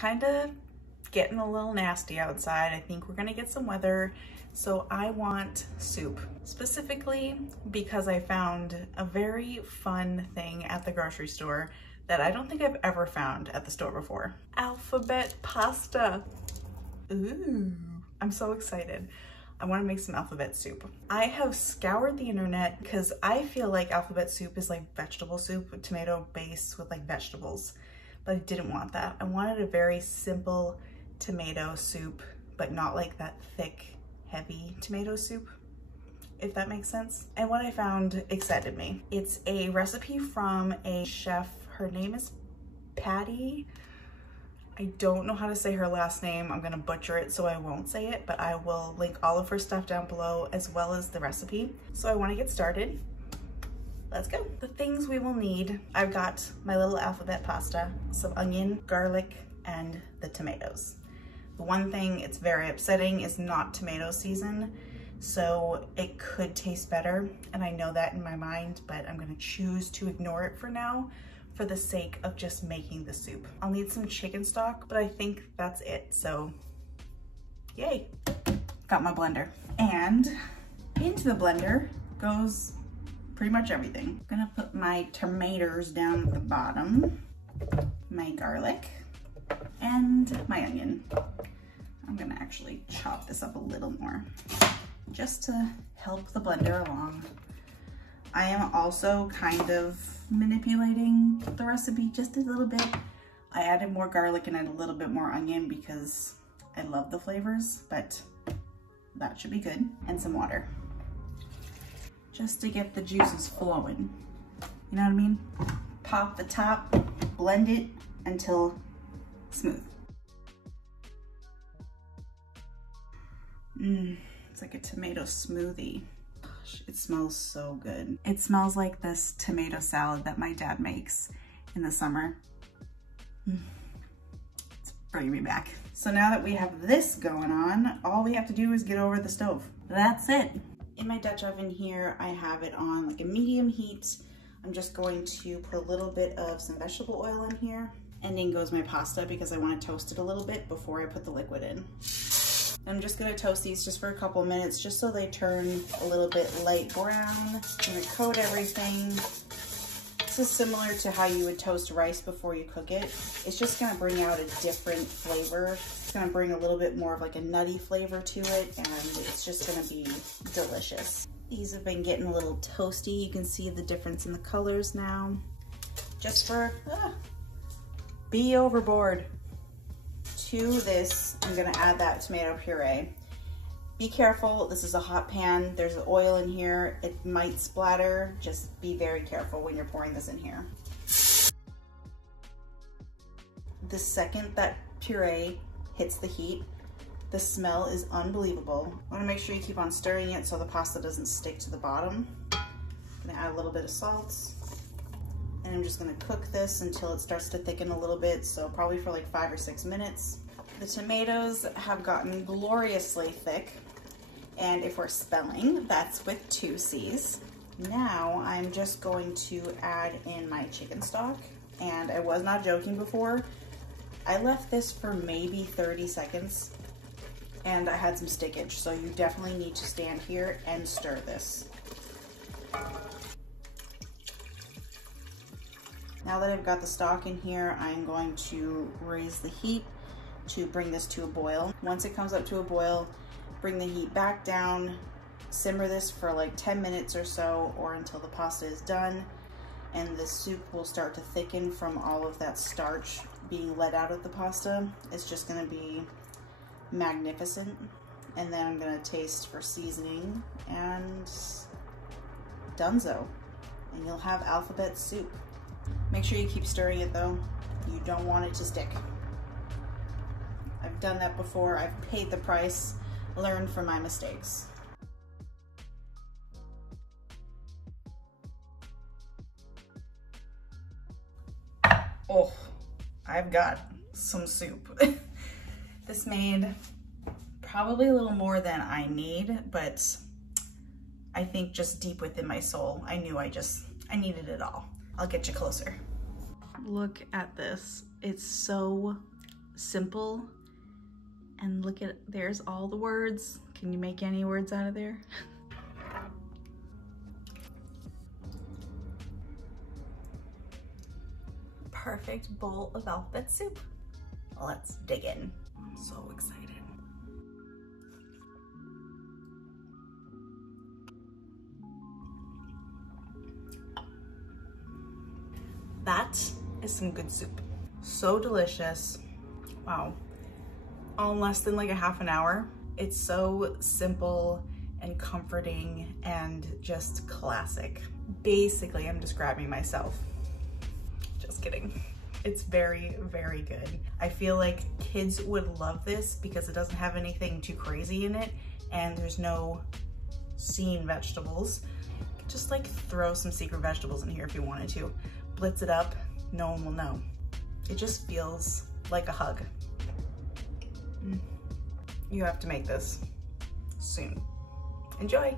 kind of getting a little nasty outside. I think we're gonna get some weather. So I want soup, specifically because I found a very fun thing at the grocery store that I don't think I've ever found at the store before. Alphabet pasta. Ooh, I'm so excited. I want to make some alphabet soup. I have scoured the internet because I feel like alphabet soup is like vegetable soup with tomato base with like vegetables, but I didn't want that. I wanted a very simple tomato soup, but not like that thick, heavy tomato soup, if that makes sense. And what I found excited me. It's a recipe from a chef. Her name is Patty. I don't know how to say her last name. I'm gonna butcher it, so I won't say it, but I will link all of her stuff down below as well as the recipe. So I wanna get started. Let's go. The things we will need, I've got my little alphabet pasta, some onion, garlic, and the tomatoes. The one thing, it's very upsetting, is not tomato season, so it could taste better, and I know that in my mind, but I'm gonna choose to ignore it for now, for the sake of just making the soup. I'll need some chicken stock, but I think that's it, so yay. Got my blender. And into the blender goes pretty much everything. I'm gonna put my tomatoes down at the bottom, my garlic, and my onion. I'm gonna actually chop this up a little more just to help the blender along. I am also kind of manipulating the recipe just a little bit. I added more garlic and a little bit more onion because I love the flavors, but that should be good. And some water, just to get the juices flowing. You know what I mean? Pop the top, blend it until smooth. It's like a tomato smoothie. It smells so good. It smells like this tomato salad that my dad makes in the summer. It's bringing me back. So now that we have this going on, all we have to do is get over the stove. That's it. In my Dutch oven here, I have it on like a medium heat. I'm just going to put a little bit of some vegetable oil in here. And in goes my pasta because I want to toast it a little bit before I put the liquid in. I'm just gonna toast these just for a couple of minutes, just so they turn a little bit light brown. I'm gonna coat everything. This is similar to how you would toast rice before you cook it. It's just gonna bring out a different flavor. It's gonna bring a little bit more of like a nutty flavor to it, and it's just gonna be delicious. These have been getting a little toasty. You can see the difference in the colors now. Just for, be overboard. To this, I'm gonna add that tomato puree. Be careful, this is a hot pan. There's oil in here. It might splatter. Just be very careful when you're pouring this in here. The second that puree hits the heat, the smell is unbelievable. I wanna make sure you keep on stirring it so the pasta doesn't stick to the bottom. I'm gonna add a little bit of salt. And I'm just gonna cook this until it starts to thicken a little bit, so probably for like 5 or 6 minutes. The tomatoes have gotten gloriously thick, and if we're spelling, that's with 2 C's. Now I'm just going to add in my chicken stock, and I was not joking before. I left this for maybe 30 seconds, and I had some stickage, so you definitely need to stand here and stir this. Now that I've got the stock in here, I'm going to raise the heat to bring this to a boil. Once it comes up to a boil, bring the heat back down, simmer this for like 10 minutes or so, or until the pasta is done, and the soup will start to thicken from all of that starch being let out of the pasta. It's just gonna be magnificent. And then I'm gonna taste for seasoning, and donezo. And you'll have alphabet soup. Make sure you keep stirring it though. You don't want it to stick. I've done that before. I've paid the price, learned from my mistakes. Oh, I've got some soup. This made probably a little more than I need, but I think just deep within my soul, I knew I needed it all. I'll get you closer. Look at this. It's so simple. And look at, there's all the words. Can you make any words out of there? Perfect bowl of alphabet soup. Let's dig in. I'm so excited. That is some good soup. So delicious. Wow. All in less than like a half an hour. It's so simple and comforting and just classic. Basically, I'm describing myself. Just kidding. It's very, very good. I feel like kids would love this because it doesn't have anything too crazy in it and there's no seen vegetables. Just like throw some secret vegetables in here if you wanted to. Blitz it up, no one will know. It just feels like a hug. You have to make this soon. Enjoy.